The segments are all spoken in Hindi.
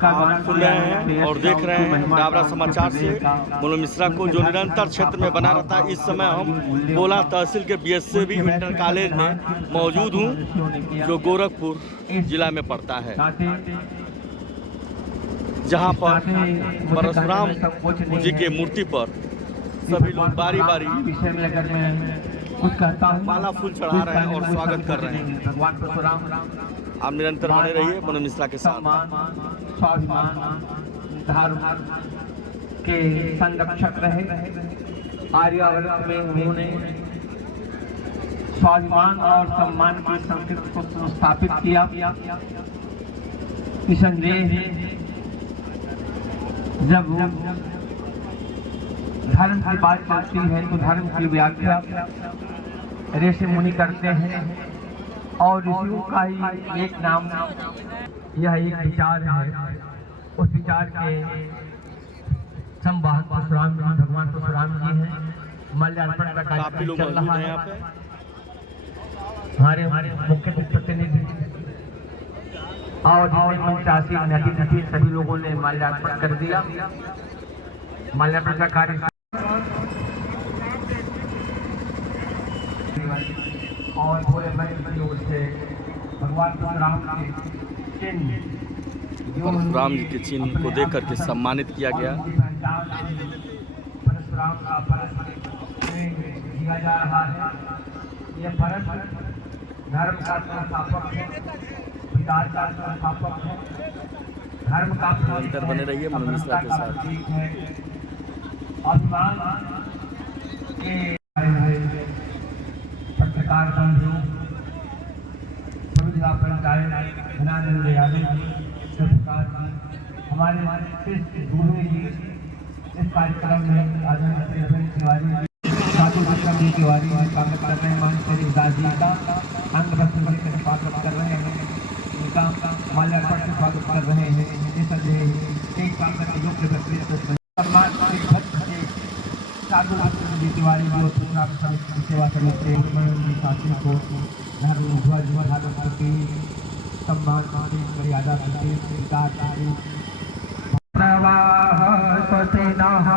आप सुन रहे हैं और देख रहे हैं डाबरा समाचार से मनोज मिश्रा को, जो निरंतर क्षेत्र में बना रहता है। इस समय हम बोला तहसील के बीएसवी इंटर कॉलेज में मौजूद हूं, जो गोरखपुर जिला में पड़ता है, जहां पर परशुराम जी के मूर्ति पर सभी लोग बारी बारी माला फूल चढ़ा रहे हैं और स्वागत कर रहे हैं। भगवान परशुराम आप निरंतर बने रहिए मनोज मिश्रा के साथ। स्वाभिमान धर्म के संरक्षक रहे। आर्यावर्त में उन्होंने स्वाभिमान और सम्मान की संस्कृति को स्थापित किया। निसंदेह जब धर्म की बात चलती है तो धर्म की व्याख्या ऋषि मुनि करते हैं, और ऋषियों का ही एक नाम, यह एक विचार है। उस विचार के संवाहक परशुराम जी, भगवान परशुराम जी हैं। माल्यार्पण का कार्यक्रम चल रहा है। हमारे मुख्य प्रतिनिधि और पंचासी नदी सभी लोगों ने माल्यार्पण कर दिया। माल्यार्पण का कार्य और पूरे मंच की ओर से भगवान परशुराम के चिन्ह, परशुराम जी के चिन्ह को देख करके सम्मानित किया गया। परशुराम का परस किया जा रहा है। यह परस धर्म का संस्थापक है, विकास का संस्थापक है, धर्म का निरंतर बने रहिए मनोज मिश्रा के साथ। अभिमान के पत्रकार बंधु, जिला पंचायत धनानंद यादव, हमारे गुरु जी इस कार्यक्रम में आदरणीय तिवारी, साधु जी तिवारी स्वागत कर रहे हैं। माननीय दास जी का अंग बस्त्र से स्वागत कर रहे हैं, उनका माल्यार्पण से स्वागत कर रहे हैं। एक स्वागत योग्य व्यक्तित्व साधु जी तिवारी जो सेवा समिति शासन को ध्वज भारत की सम्मान मर्यादा प्रवाह स्वस्तिनः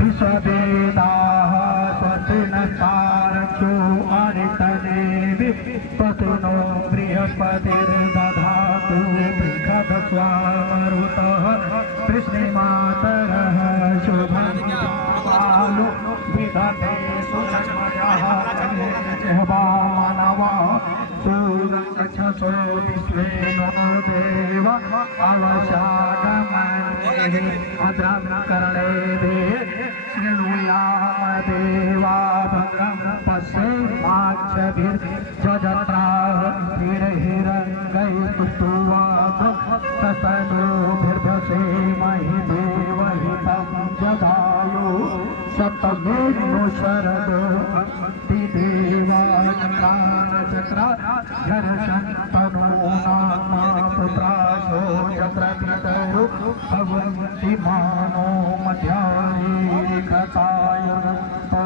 विश्ववेदाः स्वस्तिनस्तारक्षो अरितदेवि स्वस्तिनो बृहस्पतिर्दधातु बृहद्स्वामरुतः कृष्णमातरः शुभं कालो विदते सुषमजः मानवः सूरक्षसो विश्वेनो देव अवशागमने भद्रं कर्णेभिः शृणुयाम देवा भद्रं पश्येमाक्षभिर्जत्राः सतनोभिर्भसेमहि देवहितं जदायु सतमेनो शरदो घर्षन्तनो नाम पुत्राशो चक्रपितरो भवन्ति मानो मध्यारीकतायन्तो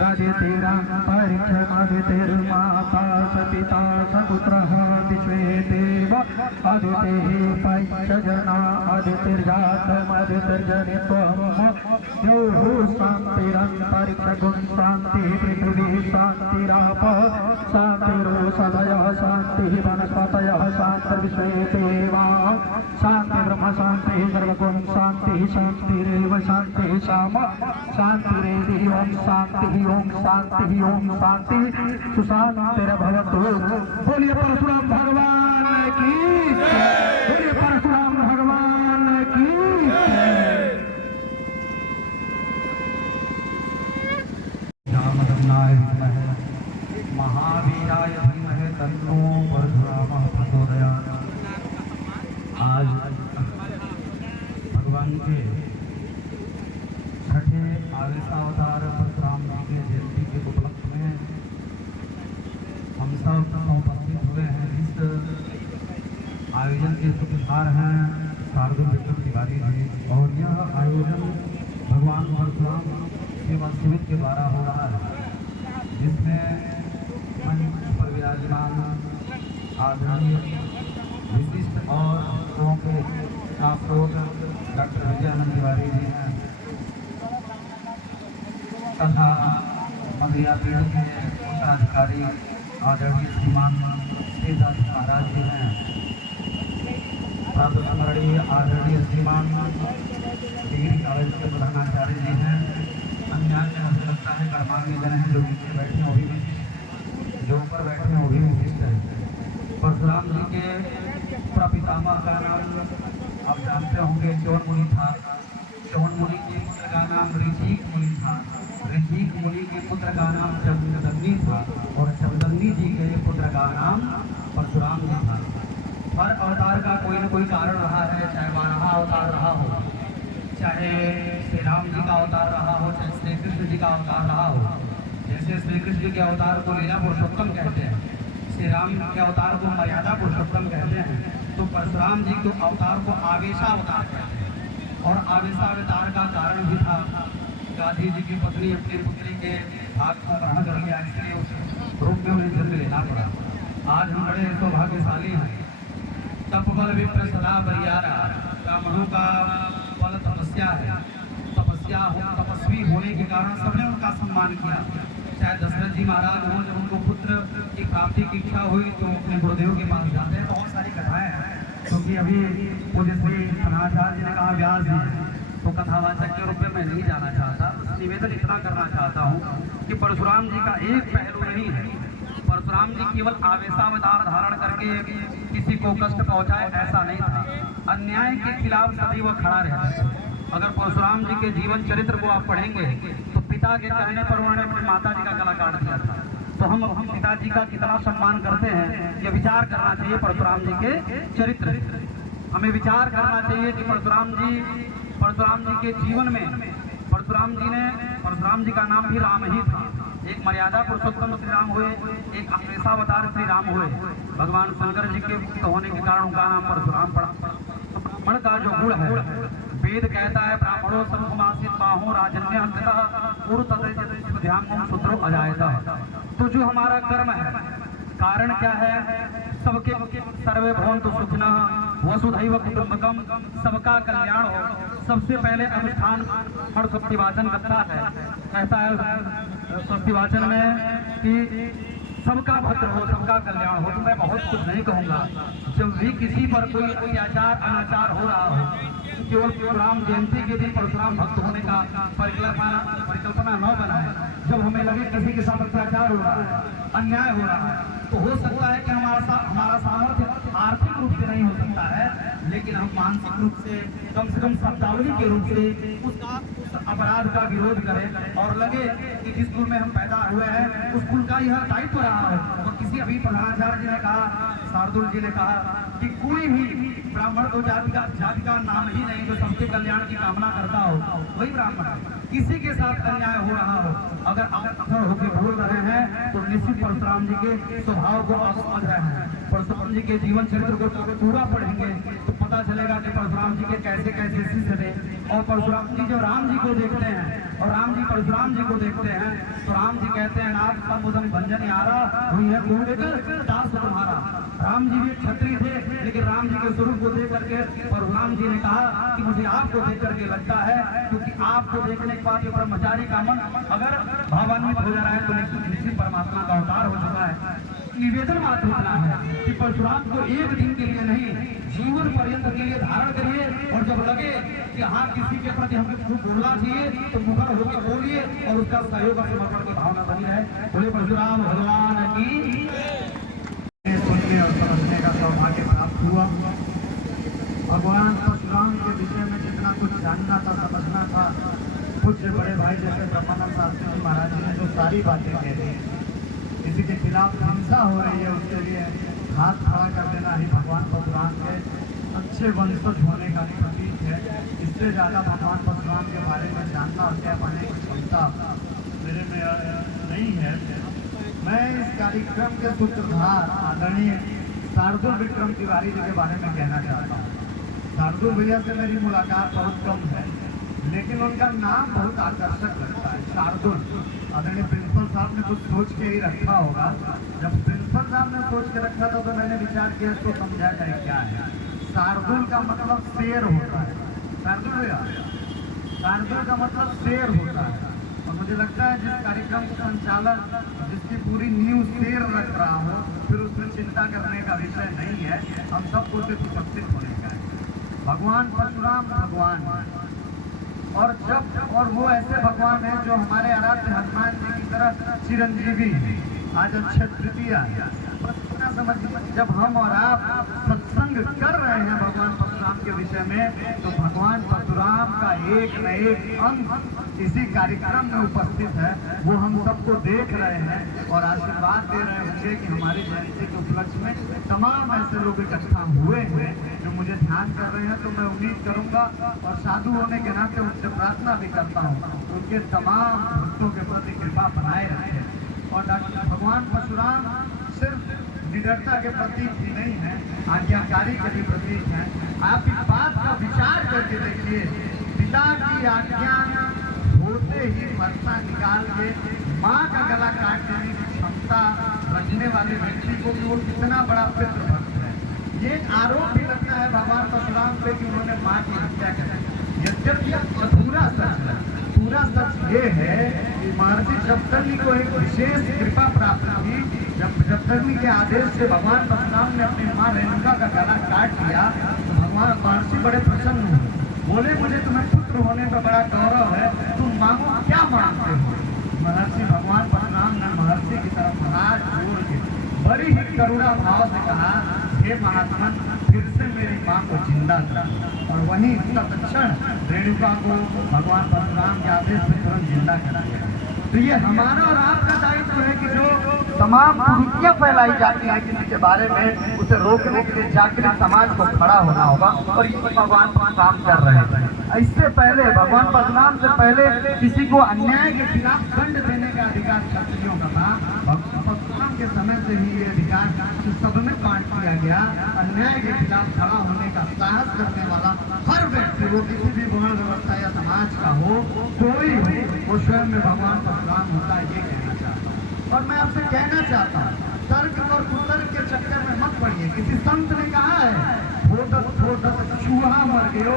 रदितिरन्तरिक्षमदितिर्माता सपिता सपुत्रः विश्वे देव अदितिः पञ्चजना अदितिर्जातमदितिर्जनित्वम् योः शान्तिरन्तरिक्षगुं शान्तिः पृथिवी शान्तिराप शान्तिरोषधयः शान्तिः वनस्पतयः शान्तिर्विश्वे देवा शान्ति ब्रह्म शान्तिः सर्वगुं शान्तिः शान्तिरेव शान्तिः श्याम शान्तिरेधि ओं शान्तिः ओं शान्तिः ओं शान्तिः सुशान्तिर्भवतु। बोलिए परशुराम भगवान की, बोलिए परशुराम भगवान की। रामदन्नाय महावीराय धीमहि तन्नो परशुरामः प्रचोदयात्। आज भगवान के छठे आवेशावतार परशुराम जी के जयंती के उपलक्ष्य में हम सब उपस्थित हुए हैं। इस आयोजन के सूत्रधार हैं शार्दुल तिवारी जी, और यह आयोजन भगवान परशुराम सेवा समिति के द्वारा हो रहा है, जिसमें मंच पर विराजमान आदरणीय राष्ट्रपति डॉक्टर विजयानंद तिवारी जी हैं तथा मध्या पीढ़ी के उत्तराधिकारी आदरणीय श्रीमान श्रीदास महाराज जी हैं, प्रातस्मरणीय आदरणीय श्रीमान डिग्री कॉलेज के प्रधानाचार्य जी हैं, अन्य मुझे लगता है कर्मांगी जन हैं जो नीचे बैठे हैं वो भी विशिष्ट, जो ऊपर बैठे हैं वो भी विशिष्ट है। परशुराम जी के प्रपितामह का नाम आप जानते होंगे चौन मुनि था। चौन मुनि के पुत्र का नाम ऋषिक मुनि था। ऋषिक मुनि के पुत्र का नाम चंदनी था और चंदनी जी के पुत्र का नाम परशुराम जी था। हर अवतार का कोई न कोई कारण रहा है, चाहे बारहा अवतार रहा हो, चाहे श्री राम जी का अवतार रहा हो, चाहे श्री कृष्ण जी का अवतार रहा हो। जैसे श्री कृष्ण जी के अवतार को लीला पुरुषोत्तम कहते हैं, श्री राम के अवतार को मर्यादा पुरुषोत्तम कहते हैं, तो परशुराम जी के अवतार को आवेशावतार कहते हैं। और आवेशावतार का कारण भी था, गांधी जी की पत्नी अपनी पुत्री के भाग को ग्रहण कर लिया, इसलिए उस रूप में उन्हें जन्म लेना पड़ा। आज हम बड़े सौभाग्यशाली हैं। तप बल विप्र सदा बरियारा, ब्राह्मणों का फल तपस्या है। तपस्वी होने के कारण सबने उनका सम्मान किया। चाहे दशरथ जी महाराज हों, जब उनको पुत्र की प्राप्ति की इच्छा हुई तो अपने गुरुदेव के पास जाते हैं। बहुत सारी कथाएं हैं, क्योंकि अभी पूज्य श्री कथाचार्य जी ने कहा व्यास जी, तो कथावाचक के रूप में मैं नहीं जाना चाहता। निवेदन इतना करना चाहता हूँ कि परशुराम जी का एक पहलू नहीं है। परशुराम जी केवल आवेशावतार धारण करके किसी को कष्ट पहुंचाए ऐसा नहीं था। अन्याय के खिलाफ सदैव खड़ा रहता है। अगर परशुराम जी के जीवन चरित्र को आप पढ़ेंगे तो पिता के कहने पर उन्होंने अपनी माता जी का गला काट दिया था। तो हम पिताजी का कितना सम्मान करते हैं, ये विचार करना चाहिए। परशुराम जी के चरित्र हमें विचार करना चाहिए कि परशुराम जी के जीवन में परशुराम जी का नाम भी राम ही था। एक मर्यादा पुरुषोत्तम श्री राम हुए, एक आवेशावतार श्री राम हुए। भगवान शंकर जी के पुत्र होने के कारण उनका नाम परशुराम पड़ा। ब्राह्मण का जो गुण है, वेद कहता है ब्राह्मणों सममासित बाहु राजन्य अंततः पूर्व ध्यान शूद्रो अजायता। तो जो हमारा कर्म है, कारण क्या है? सबके सर्वे भवन्तु सुखिनः वसुधैव कुटुम्बकम, सबका कल्याण हो। सबसे पहले अनुष्ठान और स्वस्तिवाचन करता है, कहता है स्वस्तिवाचन में कि सबका भद्र हो, सबका कल्याण हो। तो मैं बहुत कुछ नहीं कहूँगा। जब भी किसी पर कोई अत्याचार अनाचार हो रहा हो, केवल परशुराम जयंती के दिन परशुराम भक्त होने का परिकल्पना न बनाए। जब हमें लगे किसी के साथ अत्याचार हो रहा है, अन्याय हो रहा है, तो हो सकता है कि हमारा सामर्थ्य आर्थिक रूप से नहीं हो सकता है, लेकिन हम मानसिक रूप से कम शब्दावली के रूप से उस अपराध का विरोध करें। और लगे कि जिस कुल में हम पैदा हुए हैं उस कुल का यह दायित्व रहा है। और किसी अभी प्रधानाचार्य जी ने कहा, शार्दुल जी ने कहा कि कोई भी ब्राह्मण को जाति का नाम ही नहीं जो सबके कल्याण की कामना करता हो, वही ब्राह्मण है। किसी के साथ अन्याय हो रहा हो, अगर आप अथर होकर बोल रहे हैं तो निश्चित परशुराम जी के स्वभाव को आप समझ रहे हैं। परशुराम जी के जीवन चरित्र को पूरा पढ़ेंगे तो पता चलेगा कि परशुराम जी के कैसे कैसे शिष्य थे। और परशुराम जी जब राम जी को देखते हैं और राम जी परशुराम जी को देखते हैं तो राम जी कहते हैं नाथ संबोधन भंजन यारा हुई है दास तुम्हारा। राम जी भी क्षत्रिय थे, लेकिन राम जी के स्वरूप को देख करके परशुराम जी ने कहा कि मुझे आपको देख करके लगता है, क्योंकि आपको देखने के बाद ब्रह्मचारी का मन अगर भावान्वित हो जा रहा है तो निश्चित परमात्मा का अवतार हो चुका है। निवेदन मात्र इतना है कि परशुराम को एक दिन के लिए नहीं, जीवन पर्यंत के लिए धारण करिए। और जब लगे कि हाँ किसी के प्रति हमें कुछ बोलना चाहिए तो मुखर होकर बोलिए और उसका सहयोग और समर्पण की भावना बनी है। बोले परशुराम भगवान की। सुनने और समझने का सौभाग्य प्राप्त हुआ। भगवान परशुराम के विषय में जितना कुछ जानना था, समझना था, कुछ बड़े भाई जैसे ब्रह्मानंद शास्त्री जी महाराज जी ने जो सारी बातें कह दी, किसी के खिलाफ हिंसा हो रही है उसके लिए हाथ खड़ा कर देना ही भगवान परशुराम के अच्छे वंशज होने का प्रतीक है। इससे ज़्यादा भगवान परशुराम के बारे में जानना और क्या पाने की क्षमता मेरे में नहीं है। मैं इस कार्यक्रम के सूत्रधार आदरणीय शार्दुल विक्रम तिवारी जी के बारे में कहना चाहता हूँ। शार्दुल भैया से मेरी मुलाकात बहुत कम है, लेकिन उनका नाम बहुत आकर्षक लगता है, शार्दुल। आदरणीय प्रिंसिपल साहब ने कुछ सोच के ही रखा होगा। जब प्रिंसिपल साहब ने सोच के रखा था तो मैंने विचार किया इसको समझा जाए क्या है। शार्दुल का मतलब शेर होता है। शार्दुल का मतलब शेर होता है। और मुझे लगता है जिस कार्यक्रम का संचालन, जिसकी पूरी न्यूज शेर रख रहा हो, फिर उसमें चिंता करने का विषय नहीं है। हम सबको सिर्फ उपस्थित होने का है। भगवान परशुराम भगवान और वो ऐसे भगवान हैं जो हमारे आराध्य हनुमान जी की तरह चिरंजीवी हैं। आज अक्षय तृतीया है। बस इतना समझिए, जब हम और आप सत्संग कर रहे हैं भगवान परशुराम के विषय में, तो भगवान परशुराम का एक न एक अंग इसी कार्यक्रम में उपस्थित है। वो हम सबको देख रहे हैं और आशीर्वाद दे रहे होंगे कि हमारी जयंती के उपलक्ष्य में तमाम ऐसे लोग इकट्ठा हुए हैं जो मुझे ध्यान कर रहे हैं। तो मैं उम्मीद करूंगा और साधु होने के नाते उनसे प्रार्थना भी करता हूँ, उनके तमाम भक्तों के प्रति कृपा बनाए रखें। और डॉक्टर भगवान परशुराम सिर्फ निडरता के प्रतीक ही नहीं है, आज्ञाकारी के भी प्रतीक हैं। आप इस बात का विचार करके देखिए, पिता की आज्ञा होते ही फरसा निकाल के माँ का गला काट देने की क्षमता रखने वाले व्यक्ति को वो कितना बड़ा पितृ भक्त है। ये आरोप भी लगता है भगवान परशुराम पे कि उन्होंने माँ की हत्या कर दी। यद्यपि अधूरा सच है। पूरा सच ये है कि महर्षि जमदग्नि को एक विशेष कृपा प्राप्त हुई। जब जमदग्नि के आदेश से भगवान परशुराम ने अपनी माँ रेणुका का गला काट दिया तो भगवान महर्षि बड़े प्रसन्न हुए। बोले, मुझे तुम्हें पुत्र होने का बड़ा गौरव है, तुम मांगो, क्या मांगते हो? महर्षि भगवान परशुराम ने महर्षि की तरफ हाथ जोड़ के बड़ी ही करुणा भाव से कहा, हे महात्मन, फिर से मेरी माँ को जिंदा कर। और वहीं तत्क्षण रेणुका को भगवान परशुराम के आदेश से तुरंत जिंदा कर दिया। तो ये हमारा और आपका दायित्व है कि जो तमाम कुरीतियां फैलाई जाती हैं किसी के बारे में, उसे रोकने के लिए जागृत समाज को खड़ा होना होगा। और ये भगवान परशुराम कर रहे हैं। इससे पहले भगवान परशुराम से पहले किसी को अन्याय के खिलाफ दंड देने का अधिकार क्षत्रियों का था। भगवान परशुराम के समय से ही ये अधिकार सब में बांट दिया गया। अन्याय के खिलाफ खड़ा होने का साहस करने वाला हर व्यक्ति, वो किसी भी वर्ण व्यवस्था या समाज का हो, कोई हो, वो स्वयं में भगवान परशुराम होता है, ये कहना चाहता हूँ। और मैं आपसे कहना चाहता हूँ, तर्क और कुतर्क के चक्कर में मत पड़िए। किसी संत ने कहा है, खोदत चूहा मर गयो,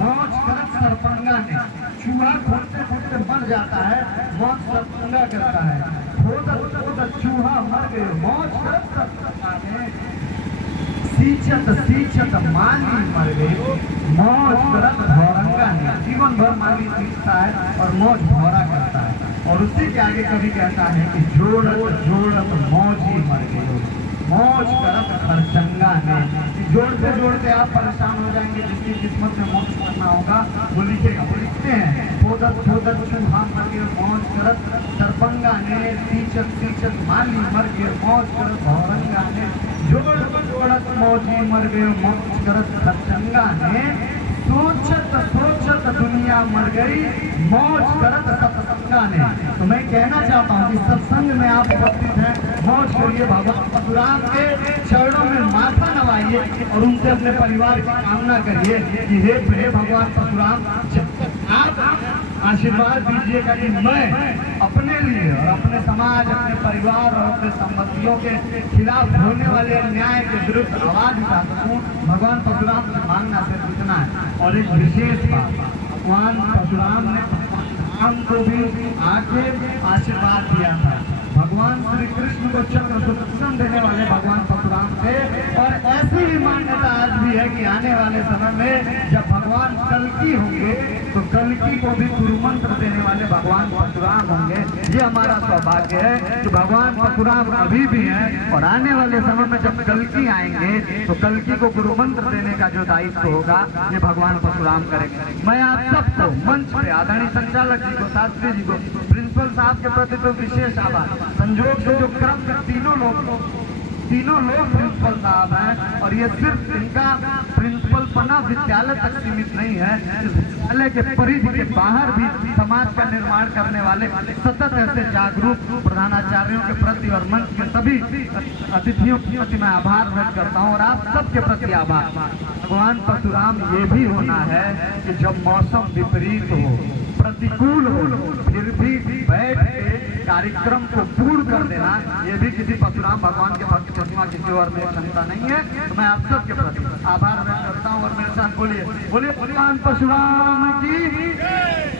मौज करत सरपंगा ने। चूहा खोदते खोदते मर जाता है, मौज सरपंगा करता है। खोदत चूहा मर गयो, मौज करत सरपंगा ने। सींचत माली मर गयो, मौज करत भौरंगा ने। जीवन भर माली सींचता है और मौज भौरा करता है। और उसी के आगे कभी कहता है कि जोड़त मौज ही मर गयो, मौज करत खरचंगा ने। जोड़ते जोड़ते आप परेशान हो जाएंगे। जिसकी किस्मत में मोक्ष करना होगा वो लिखेगा, वो लिखते हैं, खोदत चूहा मर गयो, मौज करत सरपंगा ने। सींचत माली मर गयो, मौज करत भौरंगा ने। जोड़त मौजी मर गयो, मौज करत खरचंगा ने। सोचत दुनिया मर गई, मौज करत सत्संगा ने। तो मैं कहना चाहता हूँ कि सत्संग में आप उपस्थित हैं, मौज करिए, भगवान परशुराम के चरणों में माथा नवाइए और उनसे अपने परिवार की कामना करिए कि हे भगवान परशुराम, आप आशीर्वाद दीजिएगा कि मैं अपने लिए और अपने समाज, अपने परिवार और अपने संबंधियों के खिलाफ होने वाले अन्याय के विरुद्ध आवाज उठा सकूं। भगवान परशुराम से मांगना सिर्फ इतना है। और एक विशेष बात, भगवान परशुराम ने हमको भी आके आशीर्वाद दिया था। भगवान श्री कृष्ण को चक्र सुदर्शन देने वाले भगवान परशुराम थे। और ऐसी ही मान्यता आज भी है कि आने वाले समय में जब भगवान कल्कि होंगे तो कल्कि को भी गुरुमंत्र देने वाले भगवान परशुराम होंगे। ये हमारा सौभाग्य है कि भगवान परशुराम अभी भी हैं और आने वाले समय में जब कल्कि आएंगे तो कल्कि को गुरुमंत्र देने का जो दायित्व होगा ये भगवान परशुराम करेंगे। मैं आप सबको मंच पे आदरणीय संचालक जी को, शास्त्री जी को, प्रिंसिपल साहब के प्रति तो विशेष आभार। संजोग से जो क्रम के तीनों लोग प्रिंसिपल साहब हैं और ये सिर्फ इनका प्रिंसिपल पना विद्यालय तक सीमित नहीं है। विद्यालय के परिधि के बाहर भी समाज का निर्माण करने वाले सतत ऐसे जागरूक प्रधानाचार्यों के प्रति और मंच के सभी अतिथियों के प्रति मैं आभार व्यक्त करता हूँ और आप सबके प्रति आभार। भगवान परशुराम ये भी होना है कि जब मौसम विपरीत हो, प्रतिकूल हो, फिर भी बैठ के कार्यक्रम को पूर्ण कर देना, ये भी किसी परशुराम भगवान के भक्त प्रतिमा की की ओर में क्षमता नहीं है। तो मैं आप सबके प्रति आभार व्यक्त करता हूँ और मेरे साथ बोलिए, बोलिए भगवान परशुराम की।